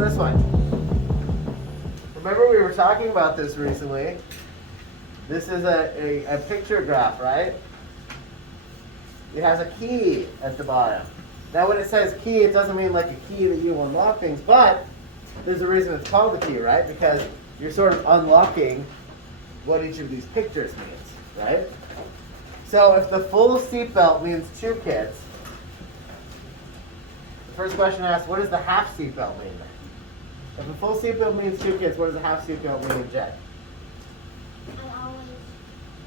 this one. Remember we were talking about this recently. This is a picture graph, right? It has a key at the bottom. Now when it says key, it doesn't mean like a key that you unlock things, but there's a reason it's called a key, right? Because you're sort of unlocking what each of these pictures means, right? So if the full seatbelt means 2 kids, the first question asks, what does the half seatbelt mean then? If the full seatbelt means 2 kids, what does the half seatbelt mean in Jet? I always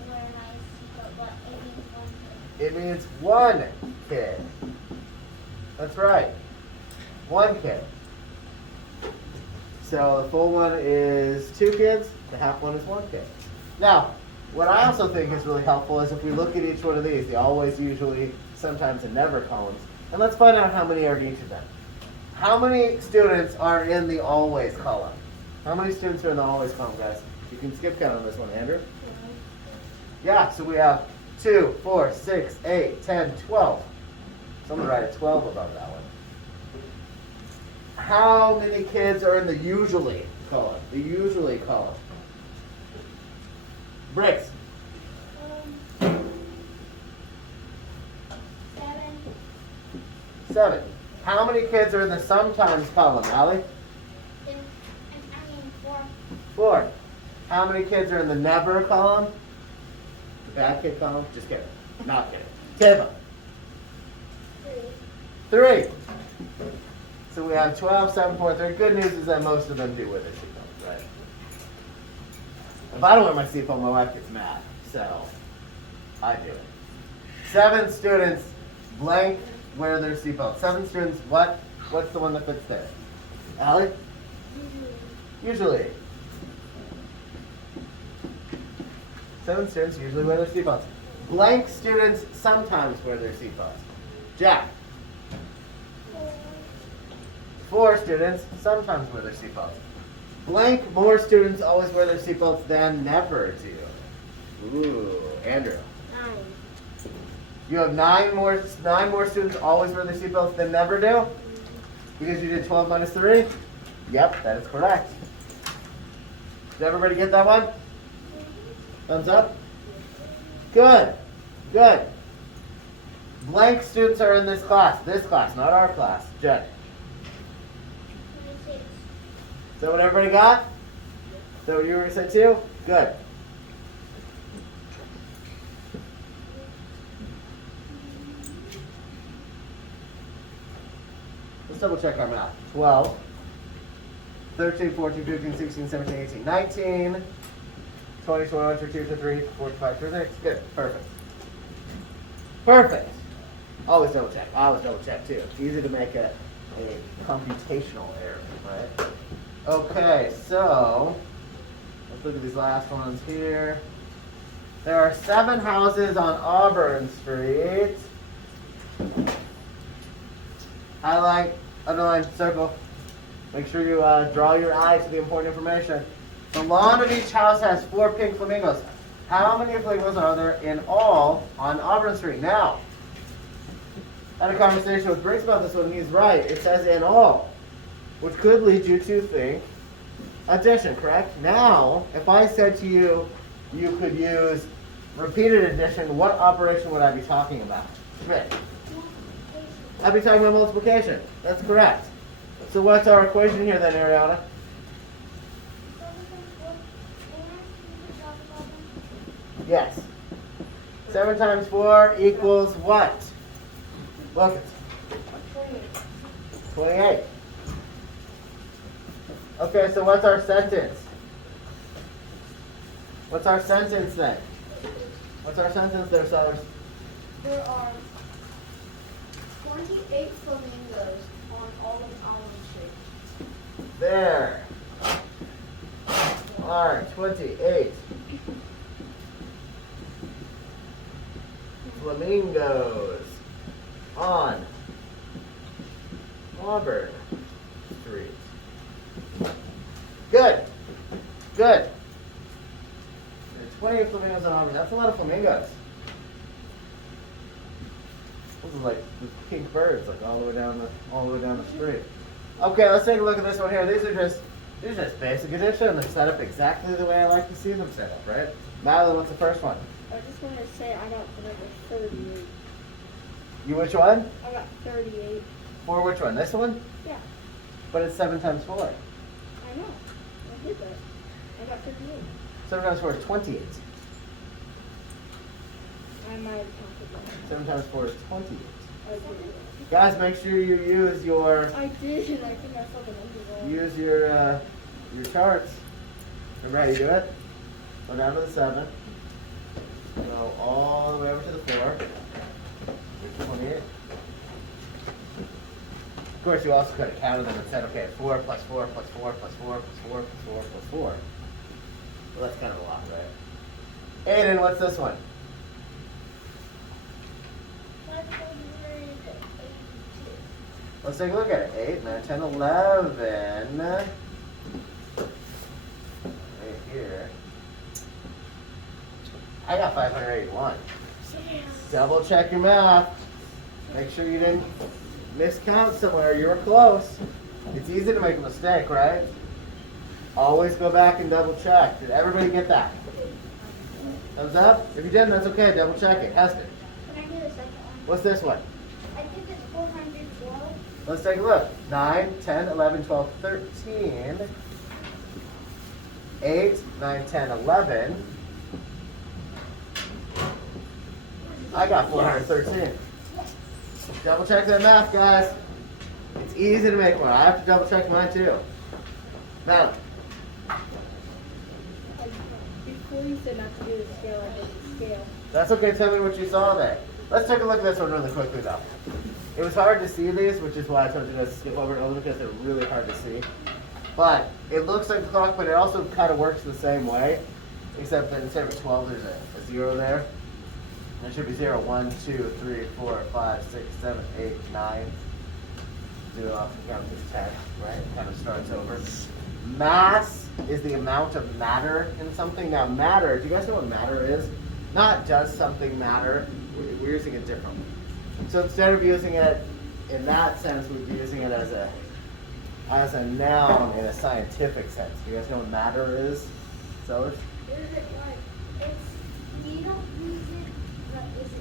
wear my seatbelt, but it means It 1 kid. means 1 kid. That's right. 1 kid. So the full one is 2 kids, the half one is 1 kid. Now, what I also think is really helpful is if we look at each one of these, the always, usually, sometimes, and never columns, and let's find out how many are in each of them. How many students are in the always column? How many students are in the always column, guys? You can skip count on this one, Andrew. Yeah, so we have 2, 4, 6, 8, 10, 12. Someone write a 12 above that one. How many kids are in the usually column? The usually column. Bricks. 7. How many kids are in the sometimes column, Allie? 4. 4. How many kids are in the never column? The bad kid column? Just kidding. Not kidding. Tiba. 3. So we have 12, 7, 4, 3. Good news is that most of them do wear their seatbelts, right? If I don't wear my seatbelt, my wife gets mad. So I do it. 7 students blank wear their seatbelt. 7 students, what's the one that fits there? Allie? Usually. 7 students usually wear their seatbelts. Blank students sometimes wear their seatbelts. Jack? 4 students sometimes wear their seatbelts. Blank, more students always wear their seatbelts than never do. Ooh, Andrew. 9. You have 9 more students always wear their seatbelts than never do? Because you did 12 minus 3? Yep, that is correct. Did everybody get that one? Thumbs up? Good. Good. Blank students are in this class, not our class. Jen. 26. Is that what everybody got? Is that what you were going to say too? Good. Let's double check our math. 12, 13, 14, 15, 16, 17, 18, 19, 20, 21, 22, 23, 24, 25, 26. Good. Perfect. Perfect. Always double check. Always double check too. It's easy to make a computational error, right? Okay, so let's look at these last ones here. There are 7 houses on Auburn Street. Highlight, underline, circle. Make sure you draw your eye to the important information. The lawn of each house has 4 pink flamingos. How many flamingos are there in all on Auburn Street? Now, I had a conversation with Briggs about this one, and he's right. It says in all, which could lead you to think addition, correct? Now, if I said to you, you could use repeated addition, what operation would I be talking about? Right. I'd be talking about multiplication. That's correct. So what's our equation here then, Ariana? Yes. 7 times 4 equals what? Look it. 28. Okay, so what's our sentence? What's our sentence then? What's our sentence there, Sellers? There are 28 flamingos on all of Allen Street. There are 28 flamingos on Auburn Street. Good. Good. There are 28 flamingos on Auburn. That's a lot of flamingos. This is like the pink birds, like all the way down the street. Okay, let's take a look at this one here. These are just basic addition. They're set up exactly the way I like to see them set up, right? Madeline, what's the first one? I just want to say I got the number 38. You which one? I got 38. For which one? This one? Yeah, But it's 7 times 4. I know. I did that. I got 38. 7 times 4 is 28. I might have counted that. 7 times 4 is 28. I did. Guys, make sure you use your I did, and I think I saw the number wrong. use your charts. Remember how you do it? Go down to the 7. Go all the way over to the 4. Which is 28. Of course, you also could have counted them and said, okay, 4 plus 4 plus 4 plus 4 plus 4 plus 4 plus 4. Well, that's kind of a lot, right? Aiden, what's this one? 582. Let's take a look at it. 8, 9, 10, 11. Right here. I got 581. Double check your math. Make sure you didn't miscount somewhere. You were close. It's easy to make a mistake, right? Always go back and double check. Did everybody get that? Thumbs up? If you didn't, that's okay. Double check it. Hester. Can I do the second one? What's this one? I think it's 412. Let's take a look. 9, 10, 11, 12, 13. 8, 9, 10, 11. I got 413. Double check that math, guys. It's easy to make one. I have to double check mine too. Now, Before you said not to do the scale, I did the scale. that's okay. Tell me what you saw there. Let's take a look at this one really quickly though. It was hard to see these, which is why I told you guys to skip over it over because they're really hard to see. But it looks like a clock, but it also kind of works the same way, except that instead of a 12, there's a 0 there. And it should be 0, 1, 2, 3, 4, 5, 6, 7, 8, 9. 0 off the count to 10, right? It kind of starts over. Mass is the amount of matter in something. Now, matter, do you guys know what matter is? Not does something matter, we're using it differently. So instead of using it in that sense, we'd be using it as a noun in a scientific sense. Do you guys know what matter is? So Is it like, it's, we don't use it, but is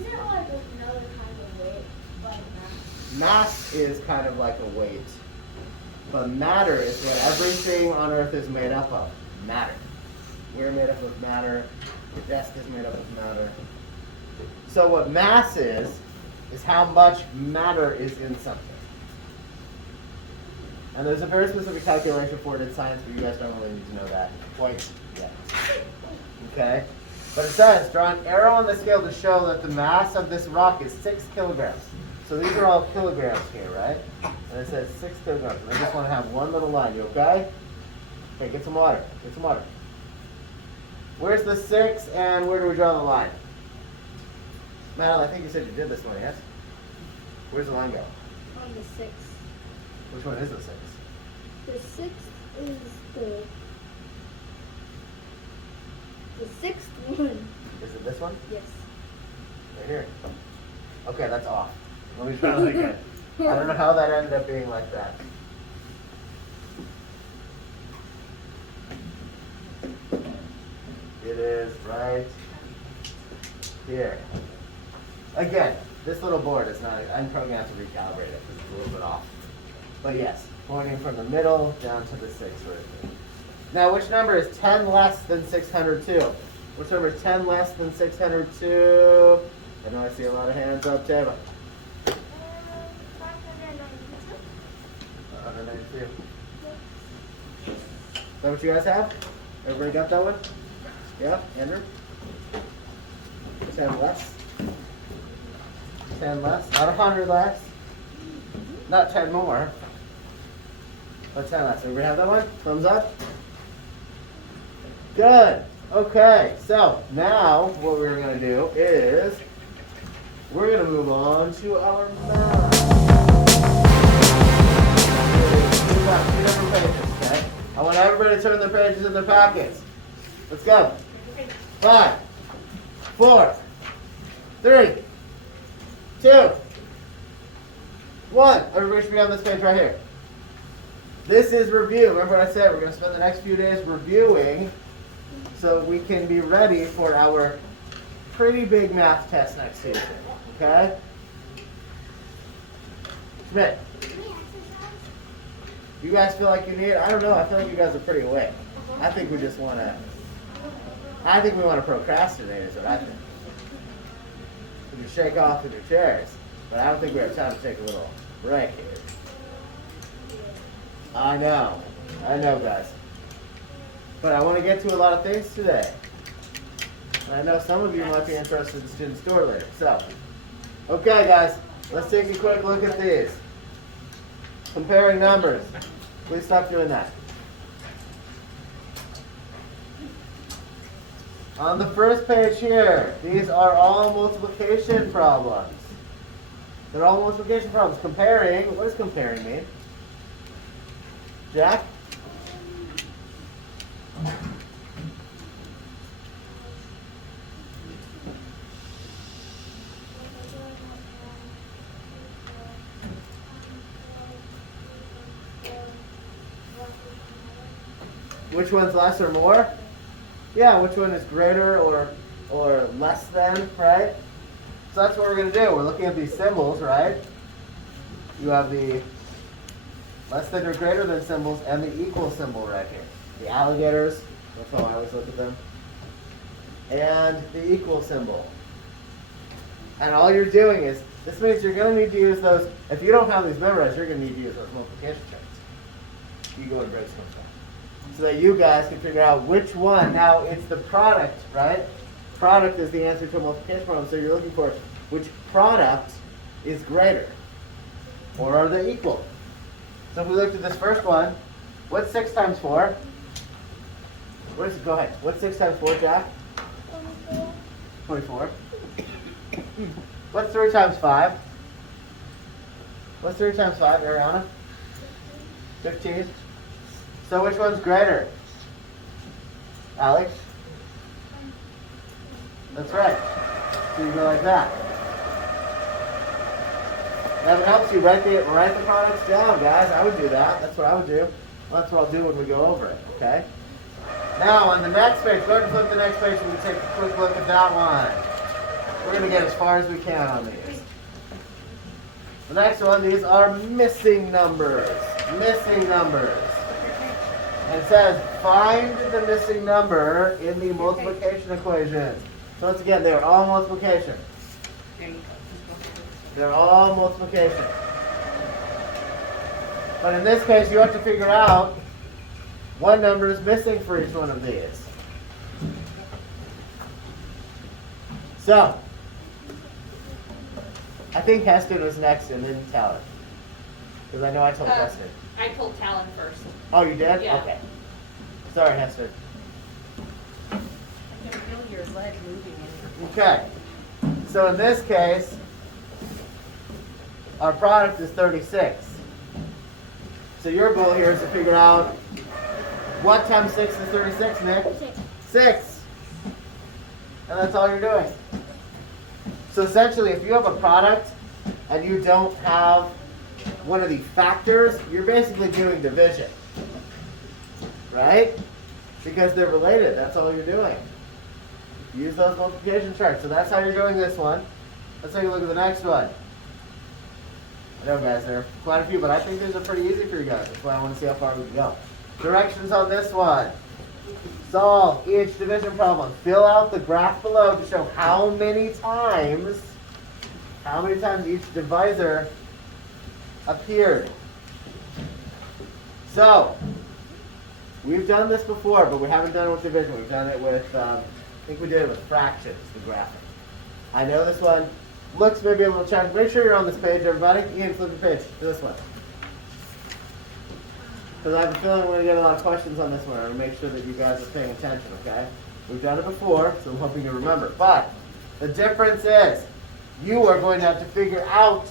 it like another kind of weight, like mass? mass is kind of like a weight. But matter is what everything on earth is made up of. Matter. We're made up of matter. Your desk is made up of matter. So what mass is how much matter is in something. And there's a very specific calculation for it in science, but you guys don't really need to know that quite yet. Okay? But it says, draw an arrow on the scale to show that the mass of this rock is 6 kilograms. So these are all kilograms here, right? And it says 6 kilograms. And I just want to have one little line. You okay? Okay, get some water. Get some water. Where's the 6 and where do we draw the line? Madeline, I think you said you did this one, yes? Where's the line go? On the 6. Which one is the 6? The 6th is the 6th one. Is it this one? Yes. Right here. Okay, that's off. Let me try that again. I don't know how that ended up being like that. It is right here. Again, this little board is not, I'm probably going to have to recalibrate it because it's a little bit off. But yes, pointing from the middle down to the 6 right there. Now, which number is 10 less than 602? Which number is 10 less than 602? I know I see a lot of hands up, Teva. 192. Is that what you guys have? Everybody got that one? Yeah, Andrew? 10 less? 10 less? Not 100 less? Not 10 more. But 10 less. Everybody have that one? Thumbs up? Good. Okay, so now what we're going to do is we're going to move on to our math. We've got 2 different pages, okay? I want everybody to turn their pages in their pockets. Let's go. 5, 4, 3, 2, 1. Everybody should be on this page right here. This is review. Remember what I said? We're going to spend the next few days reviewing so we can be ready for our pretty big math test next season. Okay? Schmidt, you guys feel like you need it? I don't know. I feel like you guys are pretty awake. I think we just want to... I think we want to procrastinate is what I think. We can shake off in your chairs, but I don't think we have time to take a little break here. I know, guys. But I want to get to a lot of things today. And I know some of you might be interested in student store later. So, okay, guys, let's take a quick look at these. Comparing numbers. Please stop doing that. On the first page here, these are all multiplication problems. They're all multiplication problems. Comparing, what does comparing mean? Jack? Which one's less or more? Yeah, which one is greater or less than, right? So that's what we're going to do. We're looking at these symbols, right? You have the less than or greater than symbols and the equal symbol right here. The alligators, that's how I always look at them. And the equal symbol. And all you're doing is, this means you're going to need to use those. If you don't have these memorized, you're going to need to use those multiplication charts. You go to grade school. So that you guys can figure out which one. Now, it's the product, right? Product is the answer to a multiplication problem, so you're looking for which product is greater. Or are they equal? So if we looked at this first one, what's 6 times 4? What is it? Go ahead. What's 6 times 4, Jack? 24. What's 3 times 5? What's 3 times 5, Ariana? 15. So which one's greater? Alex? That's right. So you go like that. Now if it helps you, write the products down, guys. I would do that. That's what I would do. That's what I'll do when we go over it, okay? Now on the next page, go ahead and flip the next page and we take a quick look at that one. We're going to get as far as we can on these. The next one, these are missing numbers. Missing numbers. And it says, find the missing number in the multiplication equations. So once again, they're all multiplication. They're all multiplication. But in this case, you have to figure out what number is missing for each one of these. So, I think Heston was next and then Talon. Because I know I told Heston. I told Talon first. Oh, you did? Yeah. Okay. Sorry, Hester. I can feel your leg moving in Okay. So in this case, our product is 36. So your goal here is to figure out what times 6 is 36, Nick? 6. And that's all you're doing. So essentially, if you have a product and you don't have one of the factors, you're basically doing division. Right? Because they're related. That's all you're doing. Use those multiplication charts. So that's how you're doing this one. Let's take a look at the next one. I know, guys, there are quite a few, but I think these are pretty easy for you guys. That's why I want to see how far we can go. Directions on this one. Solve each division problem. Fill out the graph below to show how many times each divisor appeared. So, we've done this before, but we haven't done it with division. We've done it with, I think we did it with fractions, the graphic. I know this one looks maybe a little challenging. Make sure you're on this page, everybody. You can flip the page to this one. Because I have a feeling we're going to get a lot of questions on this one. I want to make sure that you guys are paying attention, okay? We've done it before, so I'm hoping you remember. But the difference is you are going to have to figure out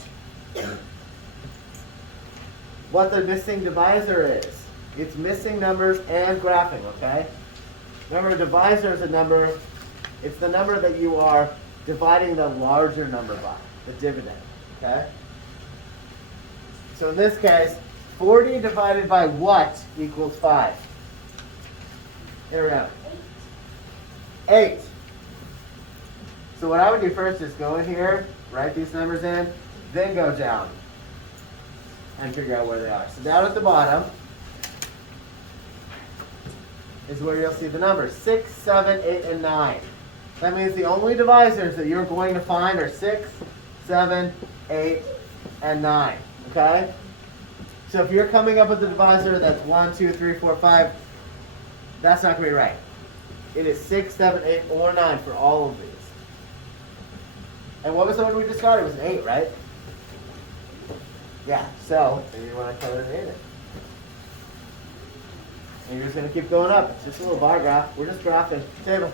what the missing divisor is. It's missing numbers and graphing, okay? Remember, a divisor is a number, it's the number that you are dividing the larger number by, the dividend, okay? So in this case, 40 divided by what equals 5? Get around. 8. So what I would do first is go in here, write these numbers in, then go down and figure out where they are. So down at the bottom is where you'll see the numbers 6, 7, 8, and 9. That means the only divisors that you're going to find are 6, 7, 8, and 9. Okay? So if you're coming up with a divisor that's 1, 2, 3, 4, 5, that's not going to be right. It is 6, 7, 8, or 9 for all of these. And what was the one we just got? It was an 8, right? Yeah, so maybe you want to color it in it. And you're just going to keep going up. It's just a little bar graph. We're just graphing. Table.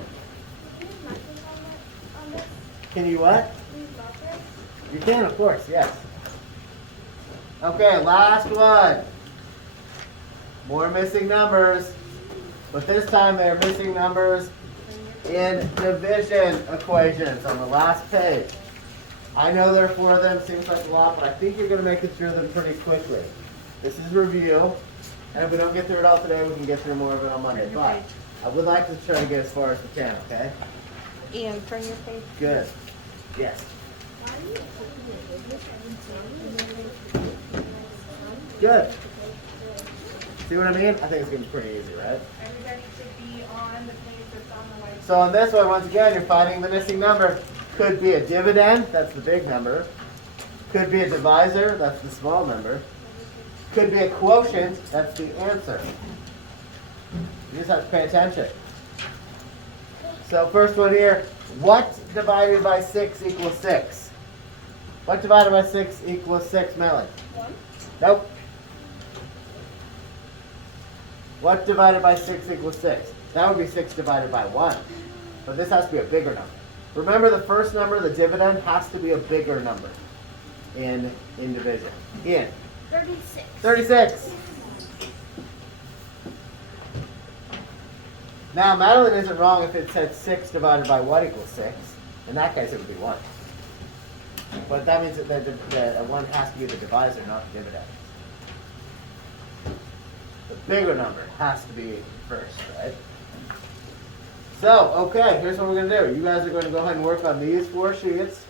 Can you what? You can, of course, yes. Okay, last one. More missing numbers. But this time they're missing numbers in division equations on the last page. I know there are 4 of them, seems like a lot, but I think you're going to make it through them pretty quickly. This is review, and if we don't get through it all today, we can get through more of it on Monday. But I would like to try to get as far as we can, okay? Ian, turn your page. Good. Yes. Good. See what I mean? I think it's going to be pretty easy, right? Everybody should be on the page that's on the white. So on this one, once again, you're finding the missing number. Could be a dividend, that's the big number. Could be a divisor, that's the small number. Could be a quotient, that's the answer. You just have to pay attention. So first one here, what divided by 6 equals 6? What divided by 6 equals 6, Melanie? 1. Nope. What divided by 6 equals 6? That would be 6 divided by 1. But this has to be a bigger number. Remember the first number, the dividend, has to be a bigger number in division. Ian? 36. 36. Now, Madeline isn't wrong if it said 6 divided by what equals 6. In that case, it would be 1. But that means that the 1 has to be the divisor, not the dividend. The bigger number has to be first, right? So, okay, here's what we're going to do. You guys are going to go ahead and work on these 4 sheets.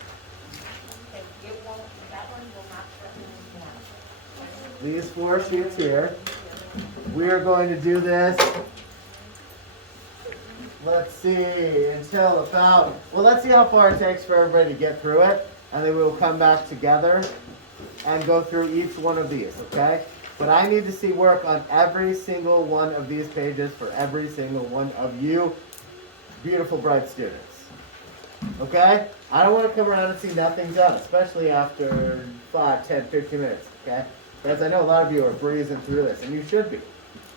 Okay, it won't, that one will not threaten. These 4 sheets here. We are going to do this, let's see, until about, well, let's see how far it takes for everybody to get through it. And then we'll come back together and go through each one of these, okay? But I need to see work on every single one of these pages for every single one of you beautiful, bright students. Okay? I don't want to come around and see nothing done, especially after 5, 10, 15 minutes, okay? Because I know a lot of you are breezing through this, and you should be.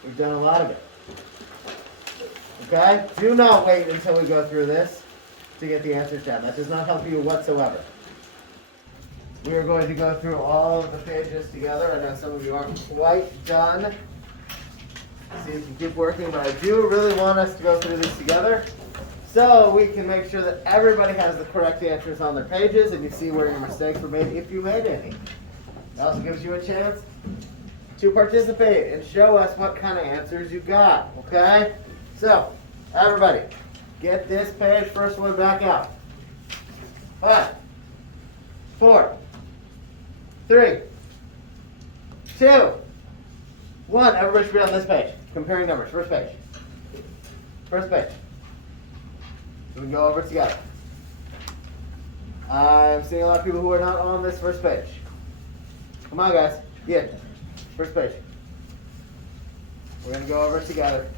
You've done a lot of it. Okay? Do not wait until we go through this to get the answers down. That does not help you whatsoever. We are going to go through all of the pages together. I know some of you aren't quite done. So you can keep working, but I do really want us to go through this together so we can make sure that everybody has the correct answers on their pages and you see where your mistakes were made, if you made any. It also gives you a chance to participate and show us what kind of answers you got, okay? So, everybody, get this page, first one back out. 5, 4, 3, 2, 1. Everybody should be on this page. Comparing numbers. First page. First page. So we can go over it together. I'm seeing a lot of people who are not on this first page. Come on, guys. Yeah. First page. We're going to go over it together.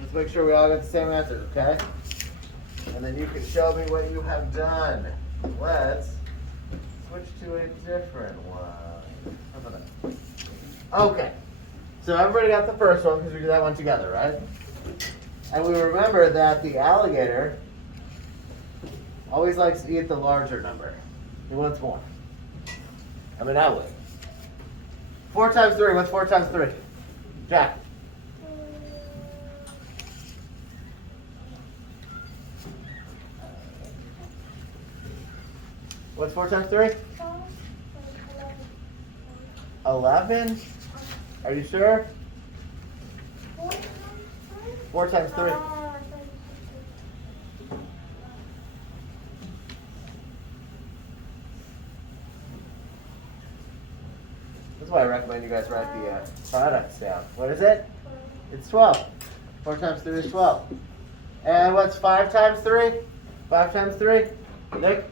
Let's make sure we all get the same answers, okay? And then you can show me what you have done. Let's switch to a different one. How about that? Okay. So everybody got the first one because we did that one together, right? And we remember that the alligator always likes to eat the larger number. He wants more. I mean, I would. 4 times 3. What's 4 times 3? Jack. What's 4 times 3? 11? Are you sure? 4 times 3. That's why I recommend you guys write the products down. What is it? It's 12. 4 times 3 is 12. And what's 5 times 3? 5 times 3? Nick?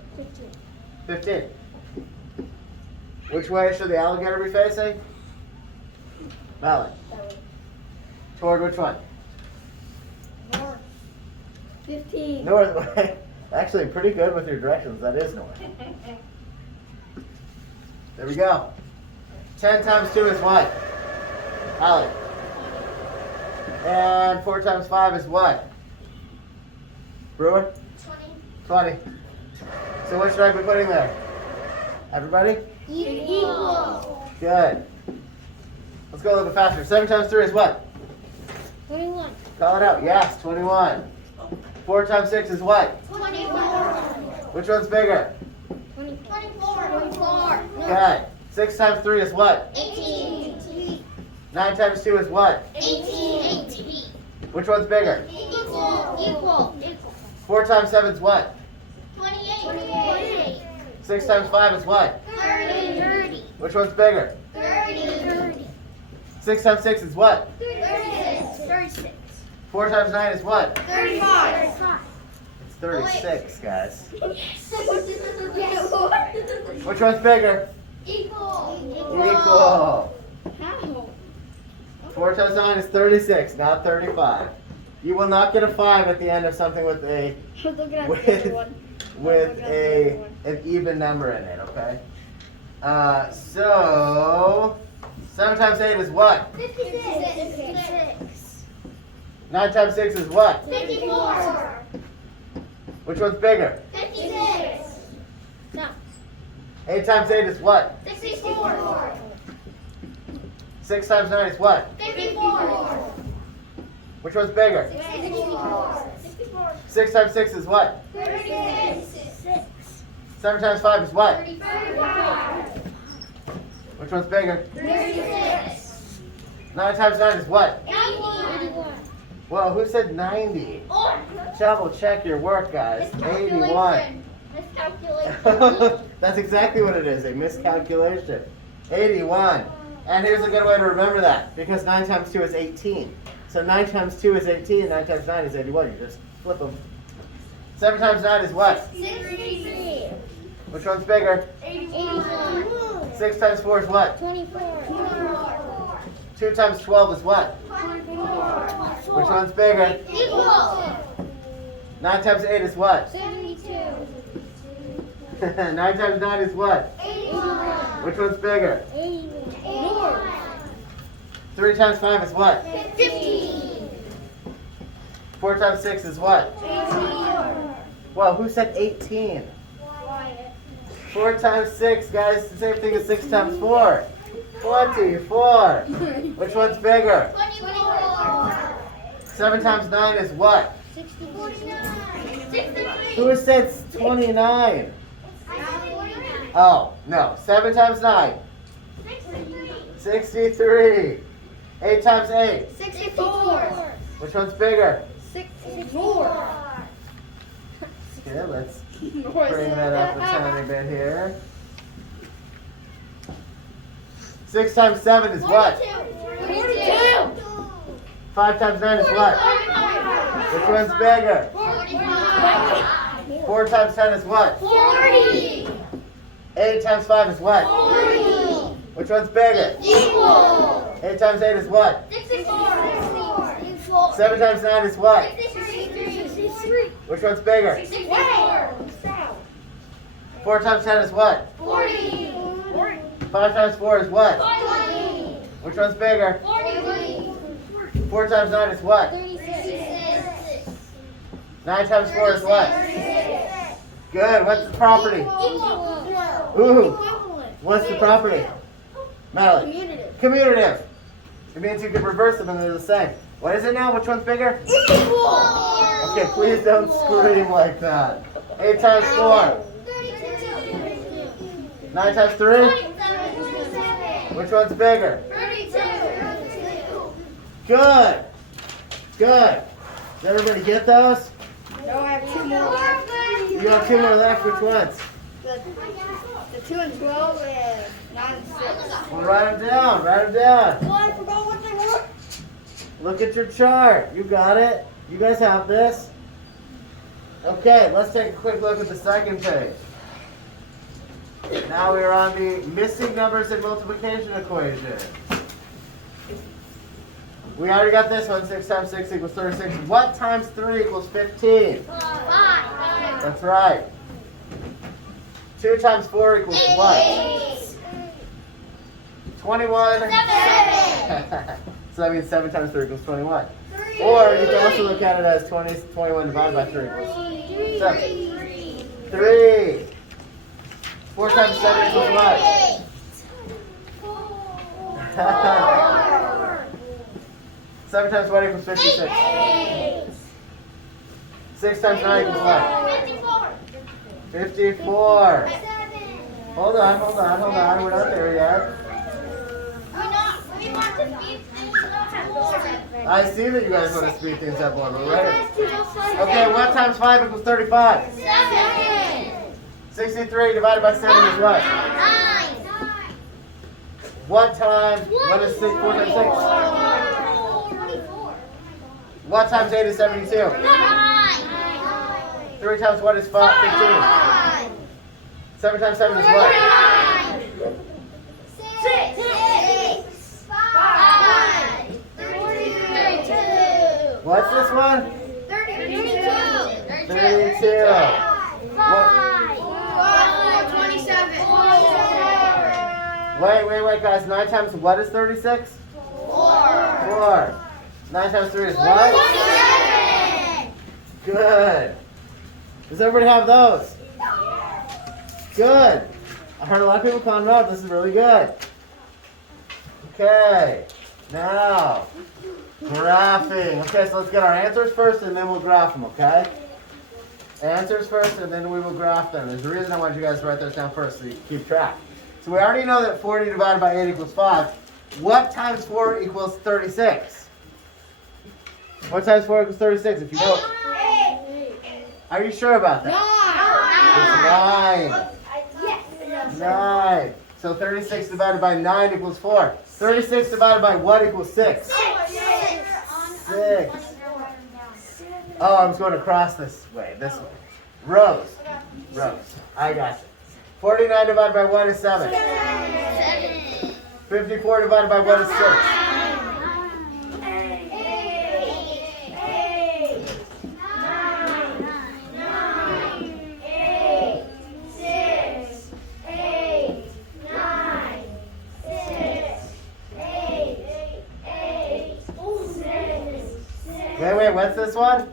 15. Which way should the alligator be facing? Mallet. Toward which one? North. 15. North way. Actually, pretty good with your directions. That is north. There we go. 10 times 2 is what? Allie. And 4 times 5 is what? Brewer? 20. So what should I be putting there? Everybody? Equal. Good. Let's go a little bit faster. 7 times 3 is what? 21. Call it out. Yes, 21. 4 times 6 is what? 24. Which one's bigger? 24. Good. 6 times 3 is what? 18. 9 times 2 is what? 18. Which one's bigger? Equal. 4 times 7 is what? 28. 6 times 5 is what? 30. Which one's bigger? 30. 6 times 6 is what? 36. 4 times 9 is what? 35. It's 36, guys. Which Which one's bigger? Equal. Equal. How? 4 times 9 is 36, not 35. You will not get a 5 at the end of something with a an even number in it, okay? So 7 times 8 is what? 56. 9 times 6 is what? 54. Which one's bigger? 56. No. 8 times 8 is what? 64. 6 times 9 is what? 54. Which one's bigger? 64. 6 times 6 is what? 36. 7 times 5 is what? 35. Which one's bigger? 36. 9 times 9 is what? 91. Well, who said 90? Double check your work, guys. 81. Miscalculation. That's exactly what it is, a miscalculation. 81. And here's a good way to remember that, because 9 times 2 is 18. So 9 times 2 is 18, 9 times 9 is 81. You just flip them. 7 times 9 is what? 63. Which one's bigger? 81. 6 times 4 is what? 24. 2 times 12 is what? 24. Which one's bigger? Equal. 9 times 8 is what? 72. 9 times 9 is what? 81. Which one's bigger? 81. 3 times 5 is what? 15. 4 times 6 is what? 18. Well, who said 18? 4 times 6, guys, the same thing as 6 times 4. 24. Which one's bigger? 24. 7 times 9 is what? 49. Who said 29? Oh, no. 7 times 9. 63. 8 times 8. 64. Which one's bigger? 64. Okay, let's bring that up a tiny bit here. 6 times 7 is what? 42. 5 times 9 is what? Which one's bigger? 4 times 10 is what? 40. 8 times 5 is what? 40. Which one's bigger? Equal. 8 times 8 is what? 64. 7 times 9 is what? 63. Which one's bigger? 64. 4 times 10 is what? 40. 5 times 4 is what? 20. Which one's bigger? 40. 4 times 9 is what? 36. 9 times 4 is what? 36. Good. What's the property? Equal. Ooh. What's the property? Madeline. Commutative. Commutative. It means you can reverse them and they're the same. What is it now? Which one's bigger? Equal. Okay, please don't scream like that. 8 times 4. 9 times 3? Which one's bigger? 32. Good. Good. Does everybody get those? No, I have 2 more. You got 2 more left. Which ones? The 2 and 12 and 9 and 6. Well, write them down. Write them down. Oh, I forgot what they were. Look at your chart. You got it. You guys have this. Okay, let's take a quick look at the second page. Now we are on the missing numbers and multiplication equation. We already got this one. 6 times 6 equals 36. What times 3 equals 15? 5. That's right. 2 times 4 equals what? 21. 7. So that means 7 times 3 equals 21. Or you can also look at it as 21 divided by 3 equals 7. 3. 4 times 7 equals what? 7 times what equals 56? 6 times 9 equals what? 54. Hold on. We're not there yet. I see that you guys want to speed things up a little, right? Okay, what times 5 equals 35? 63 divided by 7 is what? 1 times, what is 6? 4 times 6? What times 8 is 72? 3 times what is 15? 7 times 7 is what? What's this one? 32. What? 27. Wait, guys. 9 times what is 36? 4. 9 times 3 is what? 27. Good. Does everybody have those? Good. I heard a lot of people calling them out. This is really good. Okay. Now, graphing. Okay, so let's get our answers first and then we'll graph them, okay? Answers first and then we will graph them. There's a reason I want you guys to write those down first so you can keep track. So we already know that 40 divided by 8 equals 5. What times 4 equals 36? What times 4 equals 36? If you know it. Are you sure about that? 9. 9. So 36 divided by 9 equals 4. 36 divided by what equals 6? 6. Oh, I was going across this way. Rows. I got you. 49 divided by what is 7? 54 divided by what is 6? 8. Wait, what's this one?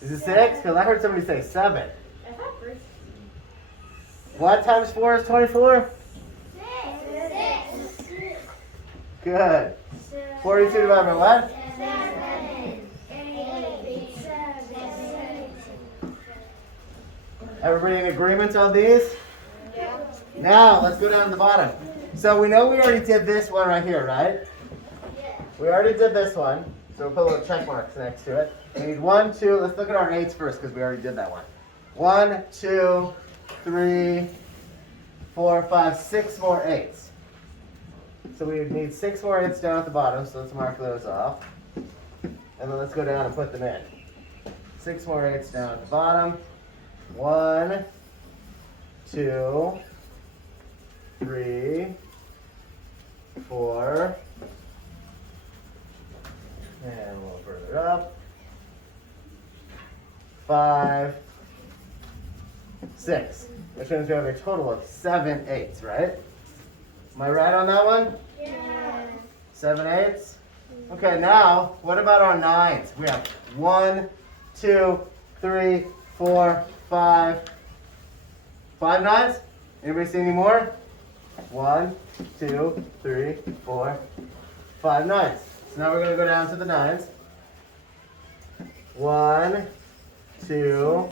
Is it 6? Because I heard somebody say 7. What times 4 is 24? 6. Good. 42 divided by what? 7. Everybody in agreement on these? Now, let's go down to the bottom. So we know we already did this one right here, right? We already did this one. So we'll put little check marks next to it. We need 1, 2, let's look at our 8s first because we already did that one. 1, 2, 3, 4, 5, 6 more 8s. So we need 6 more 8s down at the bottom, so let's mark those off. And then let's go down and put them in. 6 more 8s down at the bottom. 1, 2, 3, 4, and a little further up. 5, 6. Which means we have a total of 7 8s, right? Am I right on that one? Yeah. 7 8s? Okay, now, what about our 9s? We have 1, 2, 3, 4, 5. 5 9s? Anybody see any more? 1, 2, 3, 4, 5 9s. So now we're going to go down to the 9s. 1, 2,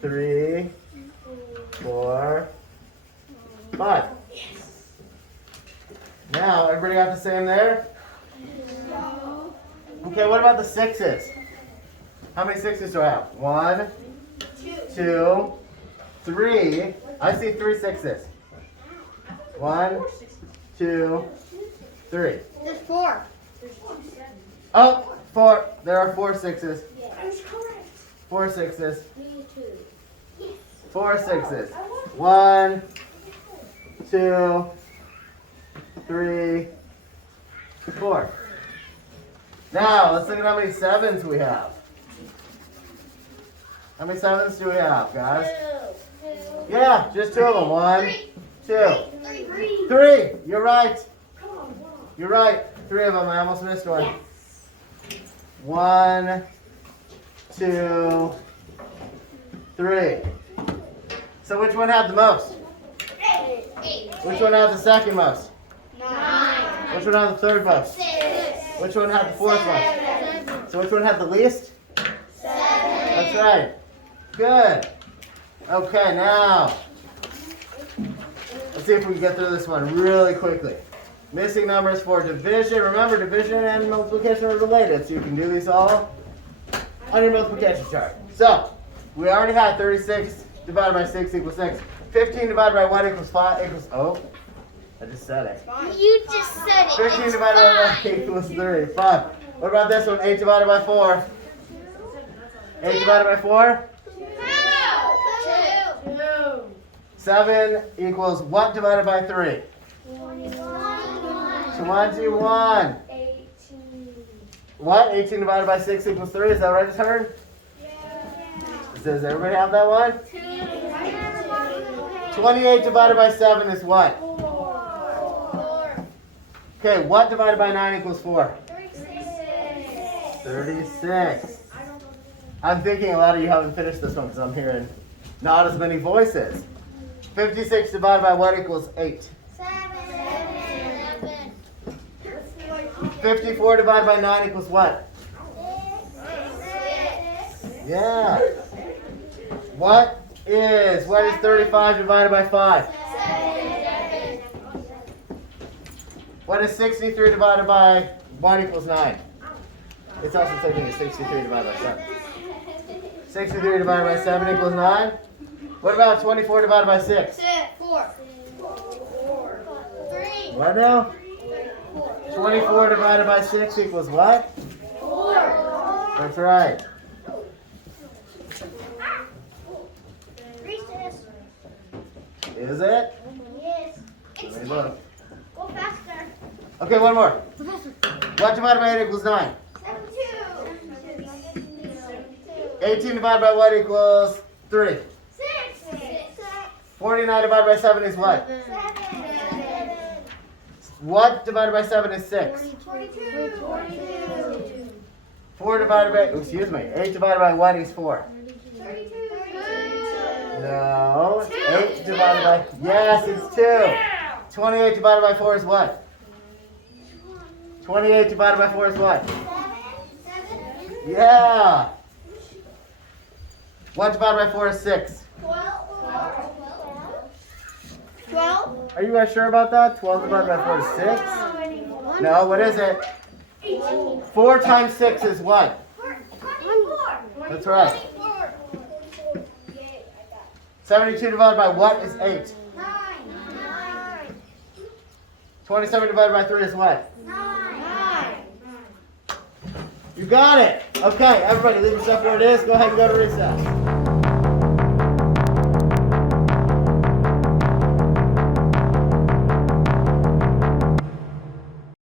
3, 4, 5. Now, everybody got the same there? Okay, what about the 6s? How many 6s do I have? 1, 2, 3. I see 3 6s. 1, 2, 3. There's 4. Oh, 4. There are 4 6s. I was correct. 4 6s. Me too. 4 6s. 1, 2, 3, 4. Now, let's look at how many 7s we have. How many 7s do we have, guys? 2. Yeah, just 2 of them. 1, 2, 3. 3. You're right. Come on. You're right. 3 of them. I almost missed one. 1, 2, 3. So which one had the most? 8. Which one had the second most? 9. Which one had the third most? 6. Which one had the fourth most? So which one had the least? 7. That's right. Good. Okay, now let's see if we can get through this one really quickly. Missing numbers for division. Remember, division and multiplication are related, so you can do these all on your multiplication chart. So, we already had 36 divided by 6 equals 6. 15 divided by 1 equals 5 equals, oh, I just said it. You just said it. 15 divided by 1 equals 3. 5. What about this one? 8 divided by 4. 8 divided by 4? 2. 7 equals what divided by 3? 21. 18. What? 18 divided by 6 equals 3. Is that what I just heard? Does everybody have that one? 28 divided by 7 is what? 4. Okay, what divided by 9 equals 4? 36. 36. I'm thinking a lot of you haven't finished this one because I'm hearing not as many voices. 56 divided by what equals 8? 7. 54 divided by 9 equals what? 6. Yeah. What is 35 divided by 5? 7. What is 63 divided by 1 equals 9? It's also taking a 63 divided by 7. 63 divided by 7 equals 9. What about 24 divided by 6? 4. 3. What now? 24 divided by 6 equals what? 4. That's right. Recess. Is it? Yes. Let me look. Go faster. Okay, one more. What divided by 8 equals 9? 72. 18 divided by what equals 3? 6. 49 divided by 7 is what? 7. What divided by 7 is 6? 42. 4 divided by, excuse me, 8 divided by 1 is 4. 32. No, 8 divided by, yes, it's 2. 28 divided by 4 is what? 28 divided by 4 is what? 7. Yeah. 1 divided by 4 is 6. 12. Are you guys sure about that? 12 divided by 4 is 6? No, what is it? 4 times 6 is what? 24. That's right. 72 divided by what is 8? 9. 27 divided by 3 is what? 9. You got it. Okay, everybody leave your stuff where it is. Go ahead and go to recess.